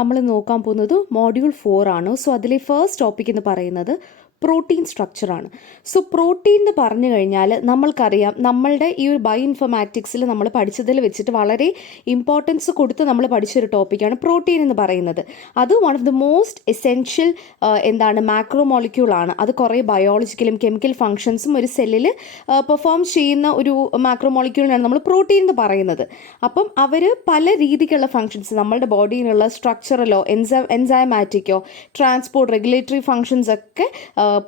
നമ്മൾ നോക്കാൻ പോകുന്നത് മൊഡ്യൂൾ 4 ആണ്. സോ അതിലെ ഫസ്റ്റ് ടോപ്പിക് എന്ന് പറയുന്നത് പ്രോട്ടീൻ സ്ട്രക്ചറാണ്. സോ പ്രോട്ടീൻ എന്ന് പറഞ്ഞു കഴിഞ്ഞാൽ നമ്മൾക്കറിയാം, നമ്മളുടെ ഈ ഒരു ബയോ ഇൻഫർമാറ്റിക്സിൽ നമ്മൾ പഠിച്ചതിൽ വെച്ചിട്ട് വളരെ ഇമ്പോർട്ടൻസ് കൊടുത്ത് നമ്മൾ പഠിച്ചൊരു ടോപ്പിക്കാണ് പ്രോട്ടീൻ എന്ന് പറയുന്നത്. അത് one of the most essential macro മോളിക്യൂളാണ്. അത് കുറേ ബയോളജിക്കലും കെമിക്കൽ ഫങ്ഷൻസും ഒരു സെല്ലിൽ പെർഫോം ചെയ്യുന്ന ഒരു മാക്രോ മോളിക്യൂളിനാണ് നമ്മൾ പ്രോട്ടീൻ എന്ന് പറയുന്നത്. അപ്പം അവർ പല രീതിക്കുള്ള ഫങ്ഷൻസ് നമ്മളുടെ ബോഡിയിലുള്ള സ്ട്രക്ചറലോ എൻസൈമാറ്റിക്കോ ട്രാൻസ്പോർട്ട് റെഗുലേറ്ററി ഫങ്ഷൻസ് ഒക്കെ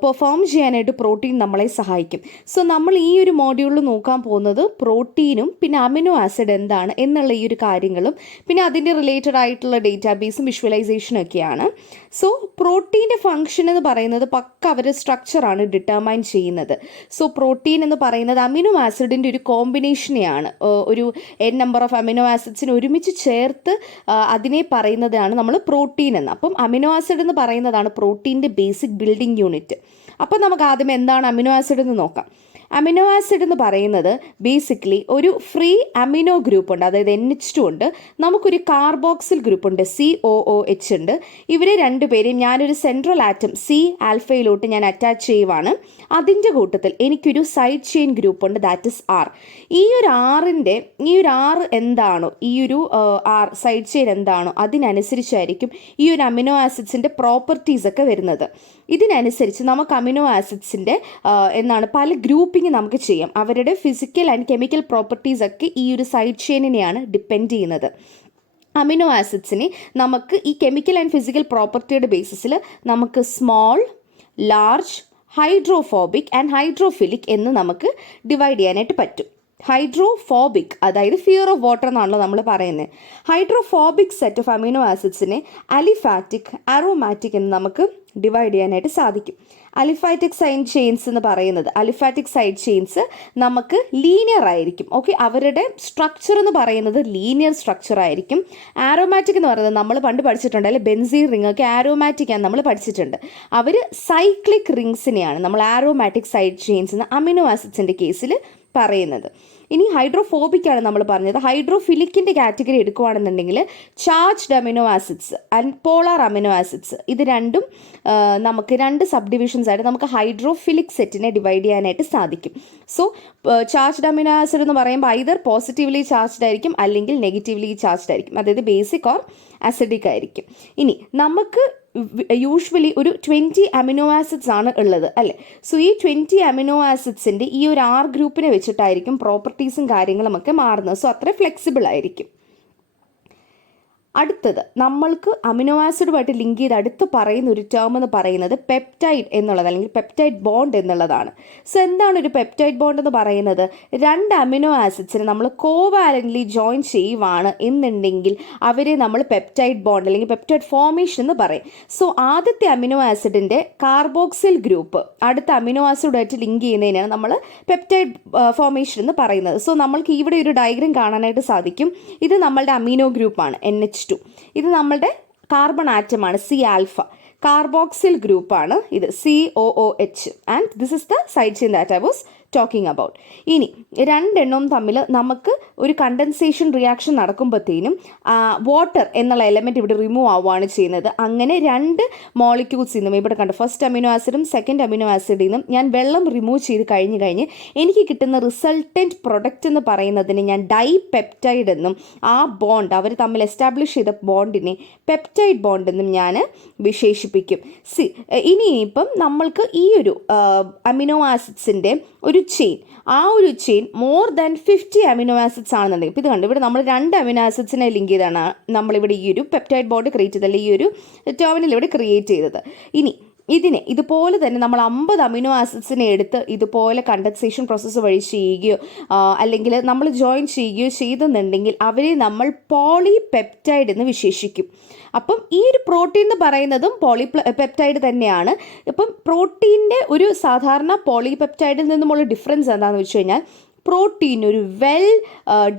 പെർഫോം ചെയ്യാനായിട്ട് പ്രോട്ടീൻ നമ്മളെ സഹായിക്കും. സോ നമ്മൾ ഈ ഒരു മോഡ്യൂളിൽ നോക്കാൻ പോകുന്നത് പ്രോട്ടീനും പിന്നെ അമിനോ ആസിഡ് എന്താണ് എന്നുള്ള ഈ ഒരു കാര്യങ്ങളും പിന്നെ അതിൻ്റെ റിലേറ്റഡ് ആയിട്ടുള്ള ഡേറ്റാബേസും വിഷ്വലൈസേഷനും ഒക്കെയാണ്. സോ പ്രോട്ടീൻ്റെ ഫങ്ഷൻ എന്ന് പറയുന്നത് പക്ക അവരുടെ സ്ട്രക്ചറാണ് ഡിറ്റർമൈൻ ചെയ്യുന്നത്. സോ പ്രോട്ടീൻ എന്ന് പറയുന്നത് അമിനോ ആസിഡിൻ്റെ ഒരു കോമ്പിനേഷനെയാണ്, ഒരു n നമ്പർ ഓഫ് അമിനോ ആസിഡ്സിന് ഒരുമിച്ച് ചേർത്ത് അതിനെ പറയുന്നതാണ് നമ്മൾ പ്രോട്ടീൻ എന്ന്. അപ്പം അമിനോ ആസിഡ് എന്ന് പറയുന്നതാണ് പ്രോട്ടീൻ്റെ ബേസിക് ബിൽഡിംഗ് യൂണിറ്റ്. അപ്പോൾ നമുക്ക് ആദ്യം എന്താണ് അമിനോ ആസിഡ് എന്ന് നോക്കാം. അമിനോ ആസിഡ് എന്ന് പറയുന്നത് ബേസിക്കലി ഒരു ഫ്രീ അമിനോ ഗ്രൂപ്പ് ഉണ്ട്, അതായത് NH2 ഉണ്ട്, നമുക്കൊരു കാർബോക്സിൽ ഗ്രൂപ്പ് ഉണ്ട്, COOH ഉണ്ട്. ഇവരെ രണ്ടുപേരെയും ഞാനൊരു സെൻട്രൽ ആറ്റം C ആൽഫയിലോട്ട് ഞാൻ അറ്റാച്ച് ചെയ്യുവാണ്. അതിൻ്റെ കൂട്ടത്തിൽ എനിക്കൊരു സൈഡ് ചെയിൻ ഗ്രൂപ്പ് ഉണ്ട്, ദാറ്റ് ഇസ് R. ഈ ഒരു R എന്താണോ, ഈ ഒരു R സൈഡ് ചെയിൻ എന്താണോ അതിനനുസരിച്ചായിരിക്കും ഈ ഒരു അമിനോ ആസിഡ്സിൻ്റെ പ്രോപ്പർട്ടീസ് ഒക്കെ വരുന്നത്. ഇതിനനുസരിച്ച് നമുക്ക് അമിനോ ആസിഡ്സിൻ്റെ പല ഗ്രൂപ്പിംഗ് നമുക്ക് ചെയ്യാം. അവരുടെ ഫിസിക്കൽ ആൻഡ് കെമിക്കൽ പ്രോപ്പർട്ടീസ് ഒക്കെ ഈ ഒരു സൈഡ് ചെയിനിനെയാണ് ഡിപ്പെൻഡ് ചെയ്യുന്നത്. അമിനോ ആസിഡ്സിനെ നമുക്ക് ഈ കെമിക്കൽ ആൻഡ് ഫിസിക്കൽ പ്രോപ്പർട്ടിയുടെ ബേസിസിൽ നമുക്ക് small, large, hydrophobic and hydrophilic എന്ന് നമുക്ക് ഡിവൈഡ് ചെയ്യാനായിട്ട് പറ്റും. ഹൈഡ്രോഫോബിക് അതായത് ഫിയർ ഓഫ് വാട്ടർ എന്നാണല്ലോ നമ്മൾ പറയുന്നത്. ഹൈഡ്രോഫോബിക് സെറ്റ് ഓഫ് അമിനോ ആസിഡ്സിനെ അലിഫാറ്റിക്, അറോമാറ്റിക് എന്ന് നമുക്ക് ഡിവൈഡ് ചെയ്യാനായിട്ട് സാധിക്കും. അലിഫാറ്റിക് സൈഡ് ചെയിൻസ് എന്ന് പറയുന്നത്, അലിഫാറ്റിക് സൈഡ് ചെയിൻസ് നമുക്ക് ലീനിയർ ആയിരിക്കും. ഓക്കെ, അവരുടെ സ്ട്രക്ചർ എന്ന് പറയുന്നത് ലീനിയർ സ്ട്രക്ചർ ആയിരിക്കും. ആരോമാറ്റിക് എന്ന് പറയുന്നത് നമ്മൾ പണ്ട് പഠിച്ചിട്ടുണ്ട്, അല്ലെ ബെൻസീൻ റിംഗ് ഒക്കെ ആരോമാറ്റിക് ആണ് നമ്മൾ പഠിച്ചിട്ടുണ്ട്. അവർ സൈക്ലിക് റിങ്സിനെയാണ് നമ്മൾ ആരോമാറ്റിക് സൈഡ് ചെയിൻസ് എന്ന് അമിനോ ആസിഡ്സിൻ്റെ കേസിൽ പറയുന്നത്. ഇനി ഹൈഡ്രോഫോബിക് ആണ് നമ്മൾ പറഞ്ഞത്. ഹൈഡ്രോഫിലിക്കിൻ്റെ കാറ്റഗറി എടുക്കുകയാണെന്നുണ്ടെങ്കിൽ charged amino acids and polar amino acids, ഇത് രണ്ടും നമുക്ക് രണ്ട് സബ് ഡിവിഷൻസ് ആയിട്ട് നമുക്ക് ഹൈഡ്രോഫിലിക് സെറ്റിനെ ഡിവൈഡ് ചെയ്യാനായിട്ട് സാധിക്കും. സോ ചാർജ്ഡ് അമിനോ ആസിഡ് എന്ന് പറയുമ്പോൾ ഐദർ പോസിറ്റീവ്ലി ചാർജ്ഡ് ആയിരിക്കും അല്ലെങ്കിൽ നെഗറ്റീവ്ലി ചാർജ്ഡ് ആയിരിക്കും, അതായത് ബേസിക് ഓർ അസിഡിക് ആയിരിക്കും. ഇനി നമുക്ക് യൂഷ്വലി ഒരു 20 അമിനോ ആസിഡ്സ് ആണ് ഉള്ളത്, അല്ലേ? സോ ഈ 20 അമിനോ ആസിഡ്സിൻ്റെ ഈ ഒരു R ഗ്രൂപ്പിനെ വെച്ചിട്ടായിരിക്കും പ്രോപ്പർട്ടീസും കാര്യങ്ങളും ഒക്കെ മാറുന്നത്. സോ അത്ര ഫ്ലെക്സിബിൾ ആയിരിക്കും. അടുത്തത് നമ്മൾക്ക് അമിനോ ആസിഡുമായിട്ട് ലിങ്ക് ചെയ്ത് അടുത്ത് പറയുന്ന ഒരു ടേം എന്ന് പറയുന്നത് പെപ്റ്റൈഡ് എന്നുള്ളത്, അല്ലെങ്കിൽ പെപ്റ്റൈഡ് ബോണ്ട് എന്നുള്ളതാണ്. സോ എന്താണ് ഒരു പെപ്റ്റൈഡ് ബോണ്ട് എന്ന് പറയുന്നത്? രണ്ട് അമിനോ ആസിഡ്സിനെ നമ്മൾ കോവാലൻ്റ്ലി ജോയിൻ ചെയ്യുവാണ് എന്നുണ്ടെങ്കിൽ അവരെ നമ്മൾ പെപ്റ്റൈഡ് ബോണ്ട് അല്ലെങ്കിൽ പെപ്റ്റൈഡ് ഫോർമേഷൻ എന്ന് പറയും. സോ ആദ്യത്തെ അമിനോ ആസിഡിൻ്റെ കാർബോക്സിൽ ഗ്രൂപ്പ് അടുത്ത അമിനോ ആസിഡുമായിട്ട് ലിങ്ക് ചെയ്യുന്നതിനാണ് നമ്മൾ പെപ്റ്റൈഡ് ഫോർമേഷൻ എന്ന് പറയുന്നത്. സോ നമ്മൾക്ക് ഇവിടെ ഒരു ഡയഗ്രം കാണാനായിട്ട് സാധിക്കും. ഇത് നമ്മളുടെ അമിനോ ഗ്രൂപ്പാണ് NH2. ഇത് നമ്മളുടെ കാർബൺ ആറ്റമാണ് C ആൽഫ. കാർബോക്സിൽ ഗ്രൂപ്പാണ് ഇത് COOH and this is the side chain that I was talking about. ഇനി രണ്ടെണ്ണവും തമ്മിൽ നമുക്ക് ഒരു കണ്ടൻസേഷൻ റിയാക്ഷൻ നടക്കുമ്പോഴത്തേനും വാട്ടർ എന്നുള്ള എലമെൻറ്റ് ഇവിടെ റിമൂവ് ആവുകയാണ് ചെയ്യുന്നത്. അങ്ങനെ രണ്ട് മോളിക്യൂൾസിൽ നിന്നും ഇവിടെ കണ്ട ഫസ്റ്റ് അമിനോ ആസിഡും സെക്കൻഡ് അമിനോ ആസിഡിൽ നിന്നും ഞാൻ വെള്ളം റിമൂവ് ചെയ്ത് കഴിഞ്ഞ് എനിക്ക് കിട്ടുന്ന റിസൾട്ടൻറ്റ് പ്രൊഡക്റ്റ് എന്ന് പറയുന്നതിന് ഞാൻ ഡൈപെപ്റ്റൈഡ് എന്നും ആ ബോണ്ട് അവർ തമ്മിൽ എസ്റ്റാബ്ലിഷ് ചെയ്ത ബോണ്ടിനെ പെപ്റ്റൈഡ് ബോണ്ട് എന്നും ഞാൻ വിശേഷിപ്പിക്കും. ഇനിയിപ്പം നമ്മൾക്ക് ഈ ഒരു അമിനോ ആസിഡ്സിൻ്റെ ഒരു ചെയിൻ, ആ ഒരു chain more than 50 amino acids ആണെന്നുണ്ടെങ്കിൽ, ഇപ്പോൾ ഇത് കണ്ടു ഇവിടെ നമ്മൾ രണ്ട് അമിനോ ആസിഡ്സിനെ ലിങ്ക് ചെയ്താണ് നമ്മളിവിടെ ഈ ഒരു പെപ്റ്റൈഡ് ബോണ്ട് ക്രിയേറ്റ് ചെയ്തത്, ഈ ഒരു ടെർമിനൽ ഇവിടെ ക്രിയേറ്റ് ചെയ്തത്. ഇനി ഇതിനെ ഇതുപോലെ തന്നെ നമ്മൾ 50 അമിനോ ആസിഡ്സിനെ എടുത്ത് ഇതുപോലെ കണ്ടൻസേഷൻ പ്രോസസ്സ് വഴി ചെയ്യുകയോ അല്ലെങ്കിൽ നമ്മൾ ജോയിൻ ചെയ്യുകയോ ചെയ്തെന്നുണ്ടെങ്കിൽ അവരെ നമ്മൾ പോളിപെപ്റ്റൈഡ് എന്ന് വിശേഷിക്കും. അപ്പം ഈ ഒരു പ്രോട്ടീൻ എന്ന് പറയുന്നതും പോളിപെപ്റ്റൈഡ് തന്നെയാണ്. ഇപ്പം പ്രോട്ടീൻ്റെ ഒരു സാധാരണ പോളിപെപ്റ്റൈഡിൽ നിന്നുമുള്ള ഡിഫറൻസ് എന്താണെന്ന് വെച്ച് കഴിഞ്ഞാൽ പ്രോട്ടീൻ ഒരു വെൽ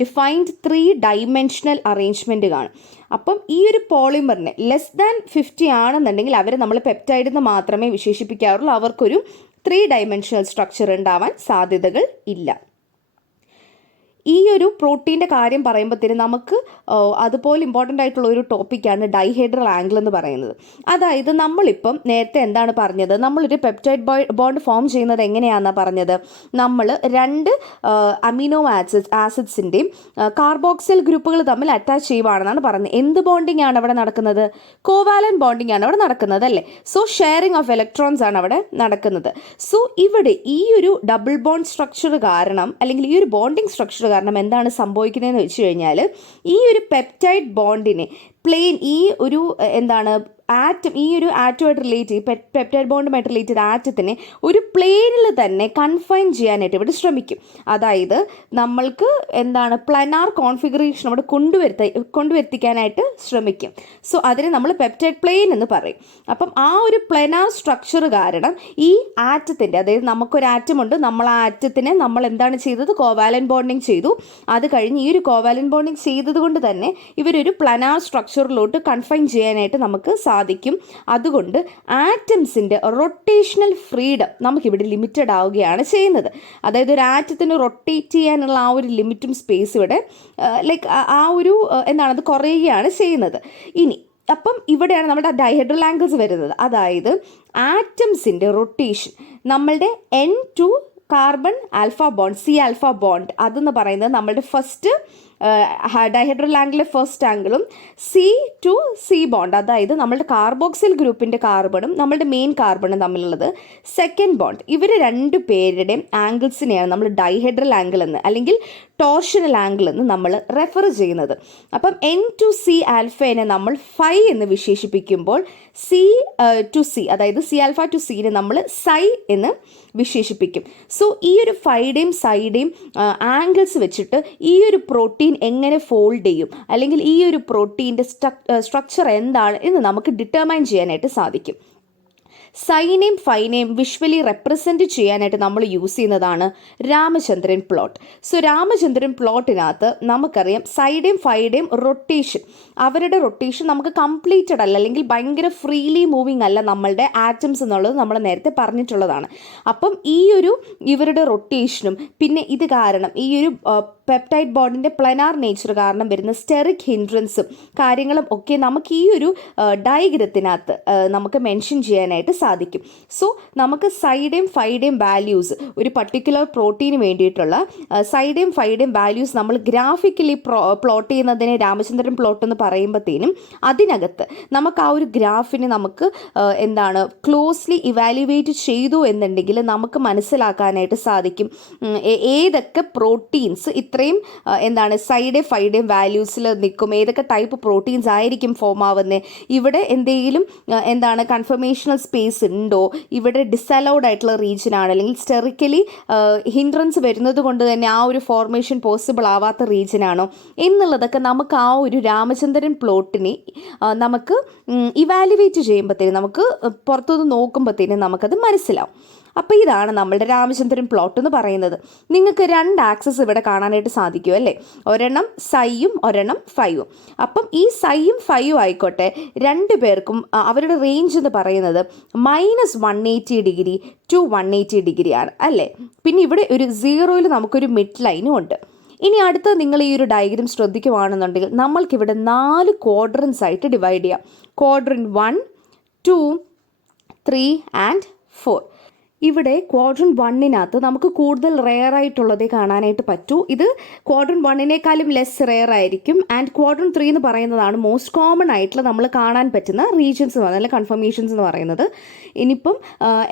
ഡിഫൈൻഡ് 3 ഡൈമെൻഷണൽ അറേഞ്ച്മെൻറ്റ് കാണും. അപ്പം ഈ ഒരു പോളിമറിനെ ലെസ് ദാൻ 50 ആണെന്നുണ്ടെങ്കിൽ അവരെ നമ്മൾ പെപ്റ്റൈഡ് എന്ന് മാത്രമേ വിശേഷിപ്പിക്കാറുള്ളൂ. അവർക്കൊരു 3 ഡൈമെൻഷണൽ സ്ട്രക്ചർ ഉണ്ടാവാൻ സാധ്യതകൾ ഇല്ല. ഈ ഒരു പ്രോട്ടീൻ്റെ കാര്യം പറയുമ്പോഴത്തേനും നമുക്ക് അതുപോലെ ഇമ്പോർട്ടൻ്റ് ആയിട്ടുള്ള ഒരു ടോപ്പിക്കാണ് ഡൈഹെഡ്രൽ ആംഗിൾ എന്ന് പറയുന്നത്. അതായത് നമ്മളിപ്പം നേരത്തെ എന്താണ് പറഞ്ഞത്, നമ്മളൊരു പെപ്റ്റൈഡ് ബോണ്ട് ഫോം ചെയ്യുന്നത് എങ്ങനെയാണെന്നാണ് പറഞ്ഞത്. നമ്മൾ രണ്ട് അമിനോ ആസിഡ്സിൻ്റെയും കാർബോക്സിൽ ഗ്രൂപ്പുകൾ തമ്മിൽ അറ്റാച്ച് ചെയ്യുവാണെന്നാണ് പറഞ്ഞത്. എന്ത് ബോണ്ടിങ് ആണ് അവിടെ നടക്കുന്നത്? കോവാലന്റ് ബോണ്ടിങ് ആണ് അവിടെ നടക്കുന്നത് അല്ലേ. സോ ഷെയറിങ് ഓഫ് ഇലക്ട്രോൺസ് ആണ് അവിടെ നടക്കുന്നത്. സോ ഇവിടെ ഈ ഒരു ഡബിൾ ബോണ്ട് സ്ട്രക്ചർ കാരണം, അല്ലെങ്കിൽ ഈ ഒരു ബോണ്ടിങ് സ്ട്രക്ചർ കാരണം എന്താണ് സംഭവിക്കുന്നതെന്ന് വെച്ച് കഴിഞ്ഞാൽ, ഈ ഒരു പെപ്റ്റൈഡ് ബോണ്ടിനെ പ്ലെയിൻ, ഈ ഒരു എന്താണ് ആറ്റം, ഈ ഒരു ആറ്റമായിട്ട് റിലേറ്റ് ചെയ്ത് പെപ്റ്റൈഡ് ബോണ്ടുമായിട്ട് റിലേറ്റ് ചെയ്ത ആറ്റത്തിനെ ഒരു പ്ലെയിനിൽ തന്നെ കൺഫൈൻ ചെയ്യാനായിട്ട് ഇവിടെ ശ്രമിക്കും. അതായത് നമ്മൾക്ക് എന്താണ് പ്ലാനാർ കോൺഫിഗറേഷൻ അവിടെ കൊണ്ടുവരുത്തിക്കാനായിട്ട് ശ്രമിക്കും. സോ അതിനെ നമ്മൾ പെപ്റ്റൈഡ് പ്ലെയിൻ എന്ന് പറയും. അപ്പം ആ ഒരു പ്ലാനാർ സ്ട്രക്ചർ കാരണം ഈ ആറ്റത്തിൻ്റെ, അതായത് നമുക്കൊരു ആറ്റമുണ്ട്, നമ്മൾ ആ ആറ്റത്തിനെ നമ്മൾ എന്താണ് ചെയ്തത്, കോവാലന്റ് ബോണ്ടിങ് ചെയ്തു. അത് കഴിഞ്ഞ് ഈ ഒരു കോവാലന്റ് ബോണ്ടിങ് ചെയ്തത് കൊണ്ട് തന്നെ ഇവരൊരു പ്ലാനാർ സ്ട്രക്ചറിലോട്ട് കൺഫൈൻ ചെയ്യാനായിട്ട് നമുക്ക് സാധിക്കും. അതുകൊണ്ട് ആറ്റംസിൻ്റെ റൊട്ടേഷണൽ ഫ്രീഡം നമുക്കിവിടെ ലിമിറ്റഡ് ആവുകയാണ് ചെയ്യുന്നത്. അതായത് ഒരു ആറ്റത്തിന് റൊട്ടേറ്റ് ചെയ്യാനുള്ള ആ ഒരു ലിമിറ്റും സ്പേസ് ഇവിടെ ആ ഒരു എന്താണ് അത് കുറയുകയാണ് ചെയ്യുന്നത്. ഇനി അപ്പം ഇവിടെയാണ് നമ്മുടെ ഡൈഹെഡ്രൽ ആംഗിൾസ് വരുന്നത്. അതായത് ആറ്റംസിൻ്റെ റൊട്ടേഷൻ, നമ്മളുടെ N2 carbon alpha bond, C alpha bond, അതെന്ന് പറയുന്നത് നമ്മളുടെ ഫസ്റ്റ് ഡൈഹെഡ്രൽ ആംഗിളിലെ ഫസ്റ്റ് ആംഗിളും C2C ബോണ്ട്, അതായത് നമ്മളുടെ കാർബോക്സിൽ ഗ്രൂപ്പിൻ്റെ കാർബണും നമ്മളുടെ മെയിൻ കാർബണും തമ്മിലുള്ളത് സെക്കൻഡ് ബോണ്ട്. ഇവർ രണ്ട് പേരുടെയും ആംഗിൾസിനെയാണ് നമ്മൾ ഡൈഹെഡ്രൽ ആംഗിൾ എന്ന് അല്ലെങ്കിൽ ടോർഷണൽ ആംഗിൾ എന്ന് നമ്മൾ റെഫർ ചെയ്യുന്നത്. അപ്പം N2C ആൽഫയെ നമ്മൾ ഫൈ എന്ന് വിശേഷിപ്പിക്കുമ്പോൾ C2C, അതായത് C ആൽഫ ടു സീനെ നമ്മൾ സൈ എന്ന് വിശേഷിപ്പിക്കും. സോ ഈ ഒരു ഫൈയുടെയും സൈയുടെയും ആംഗിൾസ് വെച്ചിട്ട് ഈ ഒരു പ്രോട്ടീൻ എങ്ങനെ ഫോൾഡ് ചെയ്യും, അല്ലെങ്കിൽ ഈ ഒരു പ്രോട്ടീൻ്റെ സ്ട്രക്ചർ എന്താണ് എന്ന് നമുക്ക് ഡിറ്റർമൈൻ ചെയ്യാനായിട്ട് സാധിക്കും. സൈനെയും ഫൈനെയും വിഷ്വലി റെപ്രസെൻറ്റ് ചെയ്യാനായിട്ട് നമ്മൾ യൂസ് ചെയ്യുന്നതാണ് രാമചന്ദ്രൻ പ്ലോട്ട്. സോ രാമചന്ദ്രൻ പ്ലോട്ടിനകത്ത് നമുക്കറിയാം സൈഡേയും ഫൈഡേയും റൊട്ടേഷൻ, അവരുടെ റൊട്ടേഷൻ നമുക്ക് കംപ്ലീറ്റഡ് അല്ല, അല്ലെങ്കിൽ ഭയങ്കര ഫ്രീലി മൂവിങ് അല്ല നമ്മളുടെ ആറ്റംസ് എന്നുള്ളത് നമ്മൾ നേരത്തെ പറഞ്ഞിട്ടുള്ളതാണ്. അപ്പം ഈ ഒരു ഇവരുടെ റൊട്ടേഷനും പിന്നെ ഇത് കാരണം ഈ ഒരു പെപ്റ്റൈഡ് ബോണ്ടിൻ്റെ പ്ലനാർ നേച്ചർ കാരണം വരുന്ന സ്റ്റെറിക് ഹിൻഡ്രൻസും കാര്യങ്ങളും ഒക്കെ നമുക്ക് ഈ ഒരു ഡയഗ്രത്തിനകത്ത് നമുക്ക് മെൻഷൻ ചെയ്യാനായിട്ട് സാധിക്കും. സോ നമുക്ക് സൈഡേയും ഫൈഡേയും വാല്യൂസ്, ഒരു പർട്ടിക്കുലർ പ്രോട്ടീന് വേണ്ടിയിട്ടുള്ള സൈഡേയും ഫൈഡേയും വാല്യൂസ് നമ്മൾ ഗ്രാഫിക്കലി പ്ലോട്ട് ചെയ്യുന്നതിനെ രാമചന്ദ്രൻ പ്ലോട്ട് എന്ന് പറയുമ്പോഴത്തേനും അതിനകത്ത് നമുക്ക് ആ ഒരു ഗ്രാഫിനെ നമുക്ക് എന്താണ് ക്ലോസ്ലി ഇവാലുവേറ്റ് ചെയ്തു എന്നുണ്ടെങ്കിൽ നമുക്ക് മനസ്സിലാക്കാനായിട്ട് സാധിക്കും ഏതൊക്കെ പ്രോട്ടീൻസ് ഇത്രയും എന്താണ് സൈഡേ ഫൈഡേയും വാല്യൂസിൽ നിൽക്കും, ഏതൊക്കെ ടൈപ്പ് പ്രോട്ടീൻസ് ആയിരിക്കും ഫോം ആവുന്നത്, ഇവിടെ എന്തെങ്കിലും എന്താണ് കൺഫർമേഷണൽ സ്പേസ് ഉണ്ടോ, ഇവിടെ ഡിസലൗഡ് ആയിട്ടുള്ള റീജിയൻ ആണ്, അല്ലെങ്കിൽ സ്റ്റെറിക്കലി ഹിൻഡ്രൻസ് വരുന്നത് കൊണ്ട് തന്നെ ആ ഒരു ഫോർമേഷൻ പോസിബിൾ ആവാത്ത റീജിയൻ ആണോ എന്നുള്ളതൊക്കെ നമുക്ക് ആ ഒരു രാമചന്ദ്രൻ പ്ലോട്ടിനെ നമുക്ക് ഇവാലുവേറ്റ് ചെയ്യുമ്പോഴത്തേനും, നമുക്ക് പുറത്തുനിന്ന് നോക്കുമ്പോഴത്തേനും നമുക്കത് മനസ്സിലാവും. അപ്പോൾ ഇതാണ് നമ്മളുടെ രാമചന്ദ്രൻ പ്ലോട്ട് എന്ന് പറയുന്നത്. നിങ്ങൾക്ക് രണ്ട് ആക്സസ് ഇവിടെ കാണാനായിട്ട് സാധിക്കും അല്ലേ, ഒരെണ്ണം സൈയും ഒരെണ്ണം ഫൈയും. അപ്പം ഈ സൈയും ഫൈയും ആയിക്കോട്ടെ, രണ്ട് പേർക്കും അവരുടെ റേഞ്ച് എന്ന് പറയുന്നത് -180 to 180 ആണ് അല്ലേ. പിന്നെ ഇവിടെ ഒരു സീറോയിൽ നമുക്കൊരു മിഡ് ലൈനും ഉണ്ട്. ഇനി അടുത്ത നിങ്ങൾ ഈ ഒരു ഡയഗ്രം ശ്രദ്ധിക്കുകയാണെന്നുണ്ടെങ്കിൽ നമ്മൾക്കിവിടെ 4 ക്വാഡ്രൻസ് ആയിട്ട് ഡിവൈഡ് ചെയ്യാം. Quadrant 1, 2, 3 and 4. ഇവിടെ ക്വാഡ്രൻറ്റ് 1-നകത്ത് നമുക്ക് കൂടുതൽ റെയർ ആയിട്ടുള്ളതേ കാണാനായിട്ട് പറ്റൂ. ഇത് ക്വാഡ്രൻറ്റ് 1-നേക്കാളും ലെസ് റെയർ ആയിരിക്കും. ആൻഡ് ക്വാഡ്രൻറ്റ് 3 എന്ന് പറയുന്നതാണ് മോസ്റ്റ് കോമൺ ആയിട്ടുള്ള നമ്മൾ കാണാൻ പറ്റുന്ന റീജിയൻസ് എന്ന് പറയുന്നത്, കൺഫർമേഷൻസ് എന്ന് പറയുന്നത്. ഇനിയിപ്പം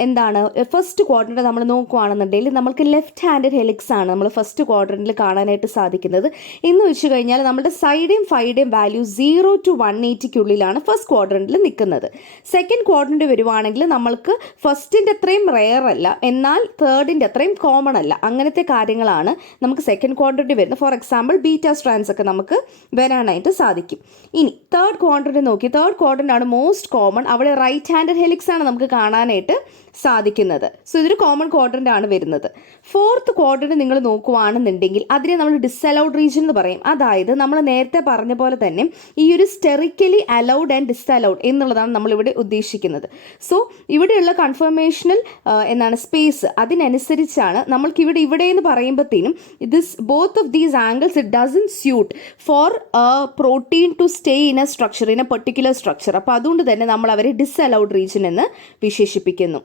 എന്താണ് ഫസ്റ്റ് ക്വാഡ്രൻറ്റ് നമ്മൾ നോക്കുകയാണെന്നുണ്ടെങ്കിൽ നമുക്ക് ലെഫ്റ്റ് ഹാൻഡഡ് ഹെലിക്സ് ആണ് നമ്മൾ ഫസ്റ്റ് ക്വാഡ്രൻറ്റിൽ കാണാനായിട്ട് സാധിക്കുന്നത്. എന്ന് വെച്ച് കഴിഞ്ഞാൽ നമ്മുടെ സൈഡേയും ഫൈഡേയും വാല്യൂ 0 to 180 ഫസ്റ്റ് ക്വാഡ്രൻറ്റിൽ നിൽക്കുന്നത്. സെക്കൻഡ് ക്വാഡ്രൻറ്റ് വരുവാണെങ്കിൽ നമ്മൾക്ക് ഫസ്റ്റിൻ്റെ അത്രയും റെയർ അല്ല, എന്നാൽ തേർഡിൻ്റെ അത്രയും കോമൺ അല്ല. അങ്ങനത്തെ കാര്യങ്ങളാണ് നമുക്ക് സെക്കൻഡ് ക്വാഡ്രൻറ്റ് വരുന്നത്. ഫോർ എക്സാമ്പിൾ ബീറ്റ സ്ട്രാൻഡ്സ് ഒക്കെ നമുക്ക് വരാനായിട്ട് സാധിക്കും. ഇനി തേർഡ് ക്വാഡ്രൻറ്റ് നോക്കി, തേർഡ് ക്വാഡ്രൻറ്റ് ആണ് മോസ്റ്റ് കോമൺ. അവിടെ റൈറ്റ് ഹാൻഡഡ് ഹെലിക്സ് ആണ് നമുക്ക് കാണാനായിട്ട് സാധിക്കുന്നത്. സോ ഇതൊരു കോമൺ ക്വാഡ്രൻ്റ് ആണ് വരുന്നത്. ഫോർത്ത് ക്വാഡ്രൻ്റ് നിങ്ങൾ നോക്കുവാണെന്നുണ്ടെങ്കിൽ അതിനെ നമ്മൾ ഡിസലൗഡ് റീജിയൻ എന്ന് പറയും. അതായത് നമ്മൾ നേരത്തെ പറഞ്ഞ പോലെ തന്നെ ഈ ഒരു സ്റ്റെറിക്കലി അലൗഡ് ആൻഡ് ഡിസലൗഡ് എന്നുള്ളതാണ് നമ്മളിവിടെ ഉദ്ദേശിക്കുന്നത്. സോ ഇവിടെയുള്ള കൺഫർമേഷണൽ എന്താണ് സ്പേസ്, അതിനനുസരിച്ചാണ് നമ്മൾക്കിവിടെ എന്ന് പറയുമ്പോഴത്തേനും both of these angles it doesn't suit for protein to stay in a structure, in a particular structure. അപ്പോൾ അതുകൊണ്ട് തന്നെ നമ്മൾ അവരെ ഡിസലൗഡ് റീജിയൻ എന്ന് വിശേഷിപ്പിക്കുന്നു.